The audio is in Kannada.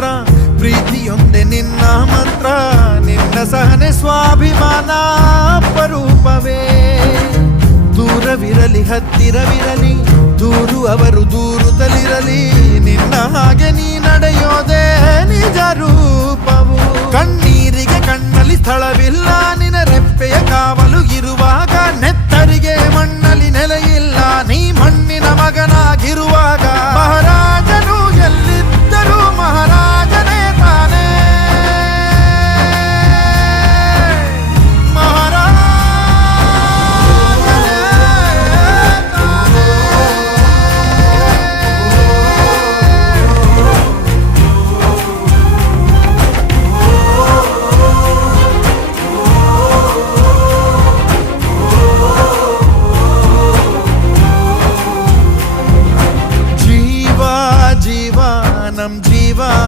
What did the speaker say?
ಮಾತ್ರ, ಪ್ರೀತಿಯೊಂದೆ ನಿನ್ನ ಮಂತ್ರ, ನಿನ್ನ ಸಹನೆ ಸ್ವಾಭಿಮಾನ ಅಪರೂಪವೇ. ದೂರವಿರಲಿ ಹತ್ತಿರವಿರಲಿ, ದೂರು ಅವರು ದೂರುತ್ತಲಿರಲಿ, ನಿನ್ನ ಹಾಗೆ ನೀ ನಡೆಯೋದೇ ನಿಜ ರೂಪವು. ಕಣ್ಣೀರಿಗೆ ಕಣ್ಣಲ್ಲಿ ಸ್ಥಳವಿಲ್ಲ, ನಿನ್ನ ರೆಪ್ಪೆಯ ಕಾವಲು ಇರುವಾಗ, ನೆತ್ತರಿಗೆ ಮಣ್ಣಲ್ಲಿ ನೆಲೆಯಿಲ್ಲ, ನೀ ಮಣ್ಣಿನ ಮಗನಾಗಿರುವಾಗ. ಮಹಾರಾಜನು ಎಲ್ಲಿದ್ದರೂ ಮಹಾರಾಜನೇ ತಾನೇ, ನಮ್ ಜೀವ